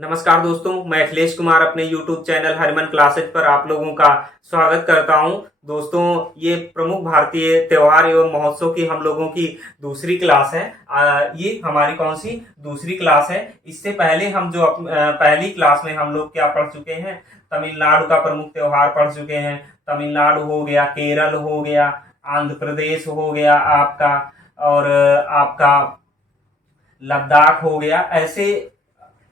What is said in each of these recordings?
नमस्कार दोस्तों, मैं अखिलेश कुमार अपने YouTube चैनल हरमन क्लासेज पर आप लोगों का स्वागत करता हूं। दोस्तों, ये प्रमुख भारतीय त्योहार एवं महोत्सव की हम लोगों की दूसरी क्लास है। ये हमारी कौन सी दूसरी क्लास है। इससे पहले हम जो पहली क्लास में हम लोग क्या पढ़ चुके हैं, तमिलनाडु का प्रमुख त्योहार पढ़ चुके हैं। तमिलनाडु हो गया, केरल हो गया, आंध्र प्रदेश हो गया आपका, और आपका लद्दाख हो गया। ऐसे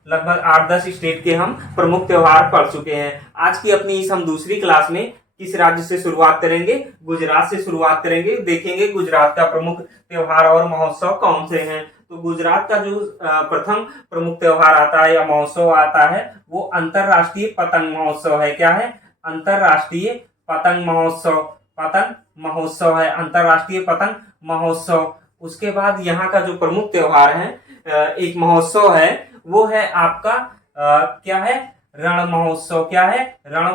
लगभग 8-10 स्टेट के हम प्रमुख त्योहार पढ़ चुके हैं। आज की अपनी इस हम दूसरी क्लास में किस राज्य से शुरुआत करेंगे? गुजरात से शुरुआत करेंगे। देखेंगे गुजरात का प्रमुख त्योहार और महोत्सव कौन से हैं। तो गुजरात का जो प्रथम प्रमुख त्योहार आता है या महोत्सव आता है वो अंतरराष्ट्रीय पतंग महोत्सव है। क्या है? अंतरराष्ट्रीय पतंग महोत्सव। पतंग महोत्सव है, अंतरराष्ट्रीय पतंग महोत्सव। उसके बाद यहाँ का जो प्रमुख त्योहार है, एक महोत्सव है, वो है आपका क्या है? रण महोत्सव। क्या है? रण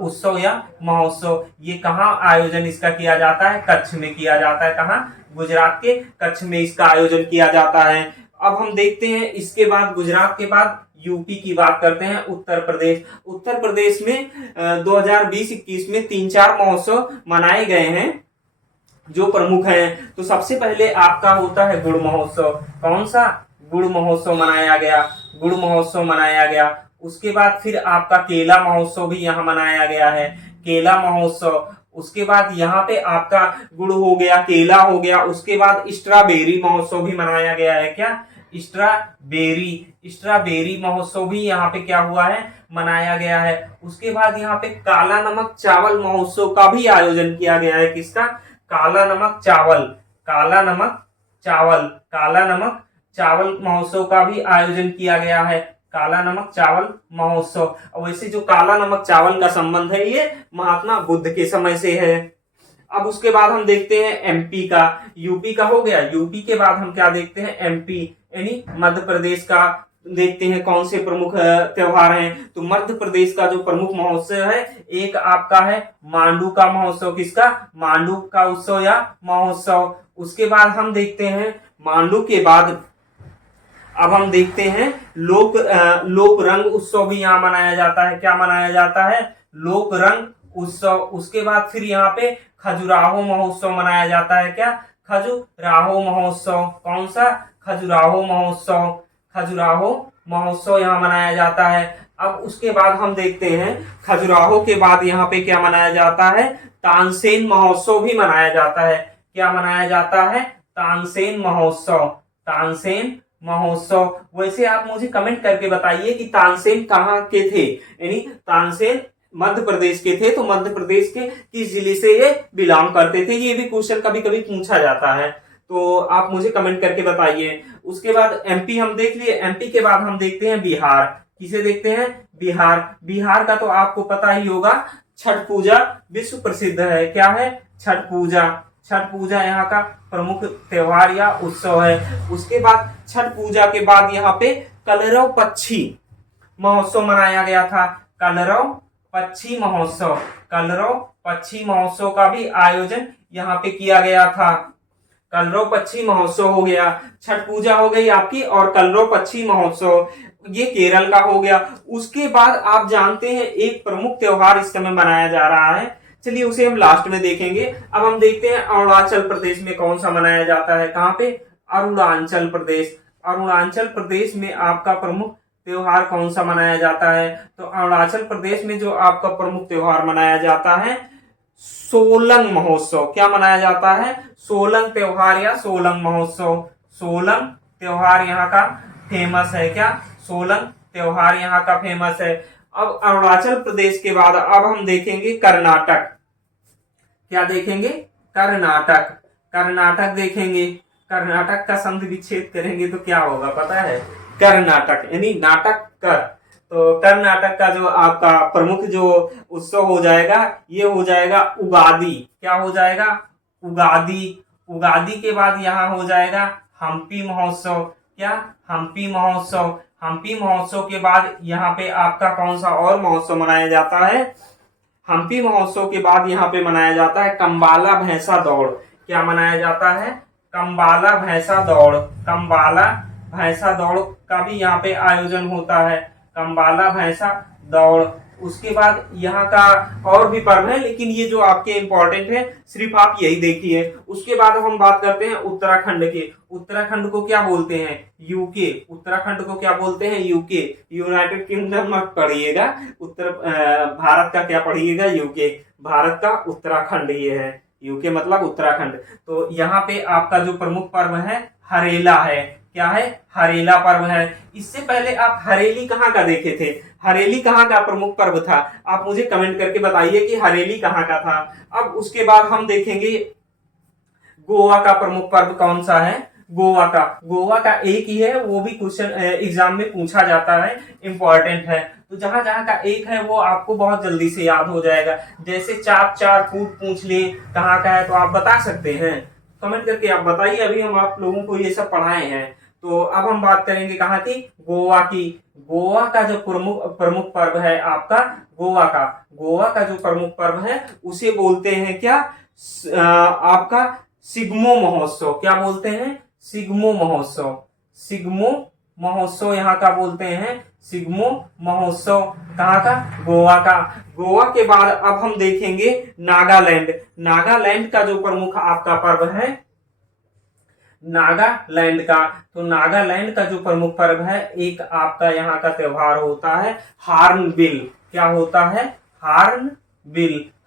उत्सव या महोत्सव। ये कहाँ आयोजन इसका किया जाता है? कच्छ में किया जाता है। कहाँ? गुजरात के कच्छ में इसका आयोजन किया जाता है। अब हम देखते हैं इसके बाद, गुजरात के बाद यूपी की बात करते हैं। उत्तर प्रदेश। उत्तर प्रदेश में 2020-21 में 3-4 महोत्सव मनाए गए हैं जो प्रमुख हैं। तो सबसे पहले आपका होता है गुड़ महोत्सव। कौन सा? गुड़ महोत्सव मनाया गया। गुड़ महोत्सव मनाया गया। उसके बाद फिर आपका केला महोत्सव भी यहाँ मनाया गया है। केला महोत्सव। उसके बाद यहाँ पे आपका गुड़ हो गया, केला हो गया। उसके बाद स्ट्रॉबेरी महोत्सव भी मनाया गया है। क्या? स्ट्रॉबेरी महोत्सव भी यहाँ पे क्या हुआ है? मनाया गया है। उसके बाद यहाँ पे काला नमक चावल महोत्सव का भी आयोजन किया गया है। किसका? काला नमक चावल। काला नमक चावल। काला नमक चावल महोत्सव का भी आयोजन किया गया है। काला नमक चावल महोत्सव। और वैसे जो काला नमक चावल का संबंध है ये महात्मा बुद्ध के समय से है। अब उसके बाद हम देखते हैं एमपी का। यूपी का हो गया। यूपी के बाद हम क्या देखते हैं? एमपी यानी मध्य प्रदेश का देखते हैं कौन से प्रमुख त्योहार हैं। तो मध्य प्रदेश का जो प्रमुख महोत्सव है, एक आपका है मांडू का महोत्सव। किसका? मांडू का उत्सव या महोत्सव। उसके बाद हम देखते हैं मांडू के बाद अब हम देखते हैं लोक रंग उत्सव भी यहाँ मनाया जाता है। क्या मनाया जाता है? लोक रंग उत्सव। उसके बाद फिर यहाँ पे खजुराहो महोत्सव मनाया जाता है। क्या? खजुराहो महोत्सव। कौन सा? खजुराहो महोत्सव। खजुराहो महोत्सव यहाँ मनाया जाता है। अब उसके बाद हम देखते हैं खजुराहो के बाद यहाँ पे क्या मनाया जाता है? तानसेन महोत्सव भी मनाया जाता है। क्या मनाया जाता है? तानसेन महोत्सव। तानसेन महोत्सव। वैसे आप मुझे कमेंट करके बताइए कि तानसेन कहाँ के थे। यानी तानसेन मध्य प्रदेश के थे, तो मध्य प्रदेश के किस जिले से ये बिलोंग करते थे? ये भी क्वेश्चन कभी कभी पूछा जाता है, तो आप मुझे कमेंट करके बताइए। उसके बाद एमपी हम देख लिए। एमपी के बाद हम देखते हैं बिहार। किसे देखते हैं? बिहार। बिहार का तो आपको पता ही होगा, छठ पूजा विश्व प्रसिद्ध है। क्या है? छठ पूजा। छठ पूजा यहाँ का प्रमुख त्योहार या उत्सव है। उसके बाद छठ पूजा के बाद यहाँ पे कलरव पक्षी महोत्सव मनाया गया था। कलरव पक्षी महोत्सव। कलरव पक्षी महोत्सव का भी आयोजन यहाँ पे किया गया था। कलरव पक्षी महोत्सव हो गया। छठ पूजा हो गई आपकी, और कलरव पक्षी महोत्सव ये केरल का हो गया। उसके बाद आप जानते हैं एक प्रमुख त्योहार इस समय मनाया जा रहा है, चलिए उसे हम लास्ट में देखेंगे। अब हम देखते हैं अरुणाचल प्रदेश में कौन सा मनाया जाता है। कहाँ पे? अरुणाचल प्रदेश। अरुणाचल प्रदेश में आपका प्रमुख त्योहार कौन सा मनाया जाता है? तो अरुणाचल प्रदेश में जो आपका प्रमुख त्योहार मनाया जाता है, सोलंग महोत्सव। क्या मनाया जाता है? सोलंग त्योहार या सोलंग महोत्सव। सोलंग त्योहार यहाँ का फेमस है। क्या? सोलंग त्योहार यहाँ का फेमस है। अब अरुणाचल प्रदेश के बाद अब हम देखेंगे कर्नाटक। क्या देखेंगे? कर्नाटक। कर्नाटक देखेंगे। कर्नाटक का संधि विच्छेद करेंगे तो क्या होगा पता है? कर्नाटक यानी नाटक कर। तो कर्नाटक का जो आपका प्रमुख जो उत्सव हो जाएगा, ये हो जाएगा उगादी। क्या हो जाएगा? उगादी। उगादी के बाद यहाँ हो जाएगा हम्पी महोत्सव। क्या? हम्पी महोत्सव। हम्पी महोत्सव के बाद यहाँ पे आपका कौन सा और महोत्सव मनाया जाता है? हम्पी महोत्सव के बाद यहाँ पे मनाया जाता है कंबाला भैंसा दौड़। क्या मनाया जाता है? कंबाला भैंसा दौड़। कंबाला भैंसा दौड़ का भी यहाँ पे आयोजन होता है। कंबाला भैंसा दौड़। उसके बाद यहाँ का और भी पर्व है, लेकिन ये जो आपके इंपॉर्टेंट है सिर्फ आप यही देखिए। उसके बाद हम बात करते हैं उत्तराखंड के। उत्तराखंड को क्या बोलते हैं? यूके। उत्तराखंड को क्या बोलते हैं? यूके। यूनाइटेड किंगडम मत पढ़िएगा, उत्तर भारत का क्या पढ़िएगा? यूके। भारत का उत्तराखंड ये है, यूके मतलब उत्तराखंड। तो यहाँ पे आपका जो प्रमुख पर्व है हरेला है। क्या है? हरेला पर्व है। इससे पहले आप हरेली कहाँ का देखे थे? हरेली कहाँ का प्रमुख पर्व था? आप मुझे कमेंट करके बताइए कि हरेली कहाँ का था। अब उसके बाद हम देखेंगे गोवा का प्रमुख पर्व कौन सा है। गोवा का एक ही है, वो भी क्वेश्चन एग्जाम में पूछा जाता है, इंपॉर्टेंट है। तो जहां जहां का एक है वो आपको बहुत जल्दी से याद हो जाएगा। जैसे चार फूट पूछ ले कहाँ का है तो आप बता सकते हैं, कमेंट करके आप बताइए। अभी हम आप लोगों को ये सब पढ़ाए हैं। तो अब हम बात करेंगे कहाँ की? गोवा की। गोवा का जो प्रमुख पर्व है आपका, गोवा का जो प्रमुख पर्व है उसे बोलते हैं क्या? आपका सिग्मो महोत्सव। क्या बोलते हैं? सिग्मो महोत्सव यहाँ का बोलते हैं सिग्मो महोत्सव। कहाँ का? गोवा का। गोवा के बाद अब हम देखेंगे नागालैंड का जो प्रमुख आपका पर्व है नागालैंड का। तो नागालैंड का जो प्रमुख पर्व है, एक आपका यहाँ का त्योहार होता है हार्नबिल। क्या होता है?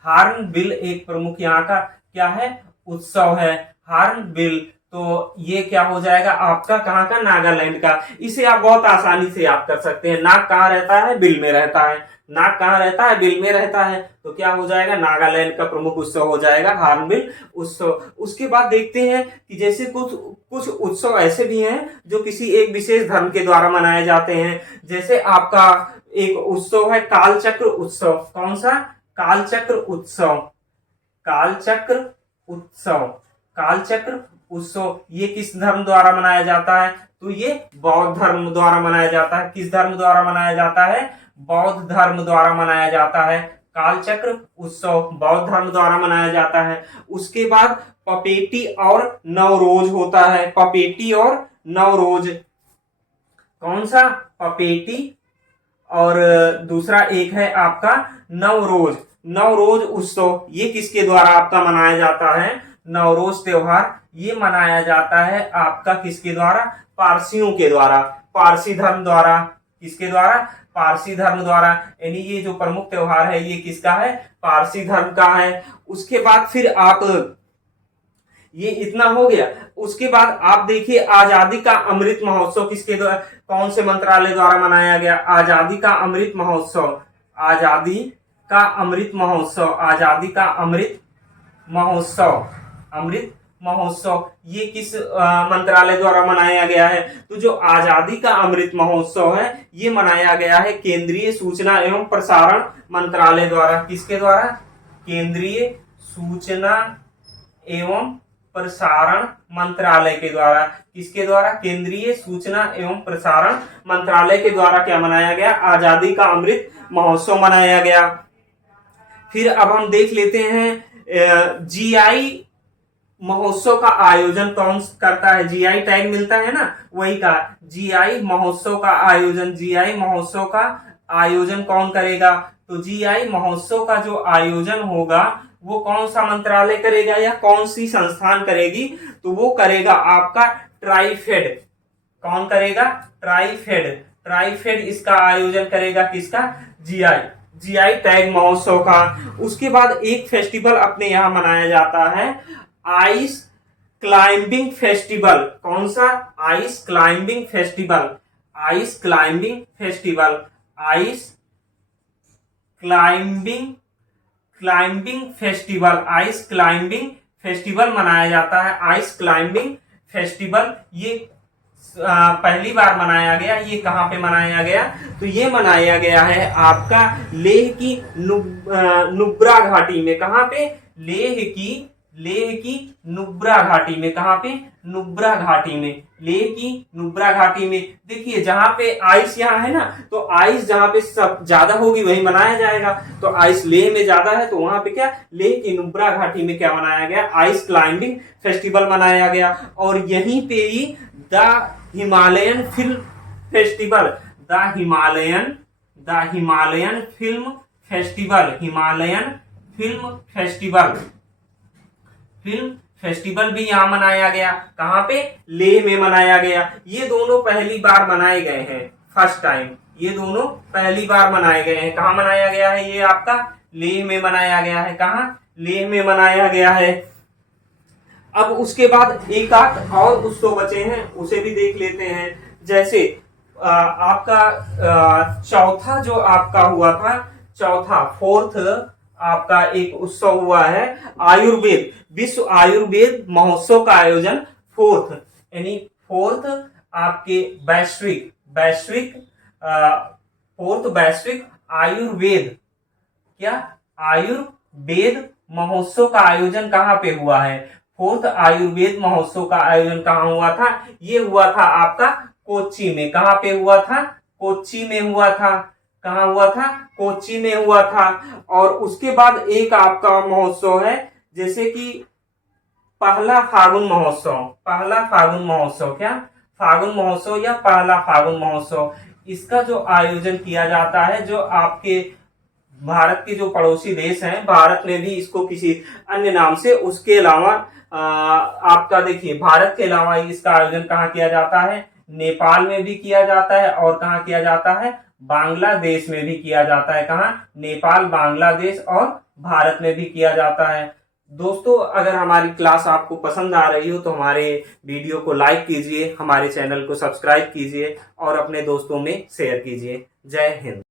हार्नबिल एक प्रमुख यहाँ का क्या है? उत्सव है हार्नबिल। तो ये क्या हो जाएगा आपका? कहाँ का? नागालैंड का। इसे आप बहुत आसानी से याद कर सकते हैं। नाग कहाँ रहता है? बिल में रहता है। नाग कहाँ रहता है? बिल में रहता है। तो क्या हो जाएगा? नागालैंड का प्रमुख उत्सव हो जाएगा हार्नबिल उत्सव। उसके बाद देखते हैं कि जैसे कुछ उत्सव ऐसे भी हैं जो किसी एक विशेष धर्म के द्वारा मनाए जाते हैं। जैसे आपका एक उत्सव है कालचक्र उत्सव। कौन सा? कालचक्र उत्सव ये किस धर्म द्वारा मनाया जाता है? तो ये बौद्ध धर्म द्वारा मनाया जाता है। किस धर्म द्वारा मनाया जाता है? बौद्ध धर्म द्वारा मनाया जाता है। कालचक्र उत्सव बौद्ध धर्म द्वारा मनाया जाता है। उसके बाद पपेटी और नवरोज होता है। पपेटी और नवरोज। कौन सा? पपेटी और दूसरा एक है आपका नवरोज उत्सव। ये किसके द्वारा आपका मनाया जाता है? नवरोज त्योहार ये मनाया जाता है आपका किसके द्वारा? पारसियों के द्वारा, पारसी धर्म द्वारा। किसके द्वारा? पारसी धर्म द्वारा। यानी ये जो प्रमुख त्योहार है ये किसका है? पारसी धर्म का है। उसके बाद फिर आप, ये इतना हो गया। उसके बाद आप देखिए आजादी का अमृत महोत्सव किसके द्वारा, कौन से मंत्रालय द्वारा मनाया गया? आजादी का अमृत महोत्सव ये किस मंत्रालय द्वारा मनाया गया है? तो जो आजादी का अमृत महोत्सव है ये मनाया गया है केंद्रीय सूचना एवं प्रसारण मंत्रालय द्वारा। किसके द्वारा? केंद्रीय सूचना एवं प्रसारण मंत्रालय के द्वारा। किसके द्वारा? केंद्रीय सूचना एवं प्रसारण मंत्रालय के द्वारा क्या मनाया गया? आजादी का अमृत महोत्सव मनाया गया। फिर अब हम देख लेते हैं जीआई महोत्सव का आयोजन कौन करता है? जीआई टैग मिलता है ना, वही का जीआई महोत्सव का आयोजन कौन करेगा? तो जीआई महोत्सव का जो आयोजन होगा वो कौन सा मंत्रालय करेगा या कौन सी संस्थान करेगी? तो वो करेगा आपका ट्राइफेड। कौन करेगा? ट्राइफेड इसका आयोजन करेगा। किसका? जीआई टैग महोत्सव का। उसके बाद एक फेस्टिवल अपने यहाँ मनाया जाता है आइस क्लाइंबिंग फेस्टिवल। कौन सा? आइस क्लाइंबिंग फेस्टिवल मनाया जाता है। आइस क्लाइंबिंग फेस्टिवल ये पहली बार मनाया गया। ये कहाँ पे मनाया गया? तो ये मनाया गया है आपका लेह की नुब्रा घाटी में। कहाँ पे? लेह की नुब्रा घाटी में। कहाँ पे? नुब्रा घाटी में। लेह की नुब्रा घाटी में। देखिए जहां पे आइस यहाँ है ना, तो आइस जहां पे सब ज्यादा होगी वही मनाया जाएगा। तो आइस लेह में ज्यादा है तो वहां पे क्या? लेह की नुब्रा घाटी में क्या मनाया गया? आइस क्लाइंबिंग फेस्टिवल मनाया गया। और यहीं पे ही the Himalayan film the Himalayan film festival, Himalayan film festival भी यहाँ मनाया गया। कहाँ पे? लेह में मनाया गया। ये दोनों पहली बार मनाए गए हैं, फर्स्ट टाइम। ये दोनों पहली बार मनाए गए हैं। कहाँ मनाया गया है? ये आपका लेह में मनाया गया है। कहाँ? लेह में मनाया गया है। अब उसके बाद एक आध और उत्सव बचे हैं, उसे भी देख लेते हैं। जैसे आपका चौथा जो आपका हुआ था, फोर्थ आपका एक उत्सव हुआ है आयुर्वेद, विश्व आयुर्वेद महोत्सव का आयोजन, फोर्थ आपके वैश्विक आयुर्वेद महोत्सव का आयोजन कहाँ पे हुआ है? फोर्थ आयुर्वेद महोत्सव का आयोजन कहाँ हुआ था? ये हुआ था आपका कोच्चि में। कहाँ पे हुआ था? कोच्चि में हुआ था। कहाँ हुआ था? कोच्चि में हुआ था। और उसके बाद एक आपका महोत्सव है, जैसे कि पहला फागुन महोत्सव, क्या? फागुन महोत्सव या पहला फागुन महोत्सव, इसका जो आयोजन किया जाता है, जो आपके भारत के जो पड़ोसी देश हैं, भारत में भी इसको किसी अन्य नाम से, उसके अलावा आपका देखिए, भारत के अलावा इसका आयोजन कहाँ किया जाता है? नेपाल में भी किया जाता है। और कहाँ किया जाता है? बांग्लादेश में भी किया जाता है। कहाँ? नेपाल, बांग्लादेश और भारत में भी किया जाता है। दोस्तों, अगर हमारी क्लास आपको पसंद आ रही हो तो हमारे वीडियो को लाइक कीजिए, हमारे चैनल को सब्सक्राइब कीजिए और अपने दोस्तों में शेयर कीजिए। जय हिंद।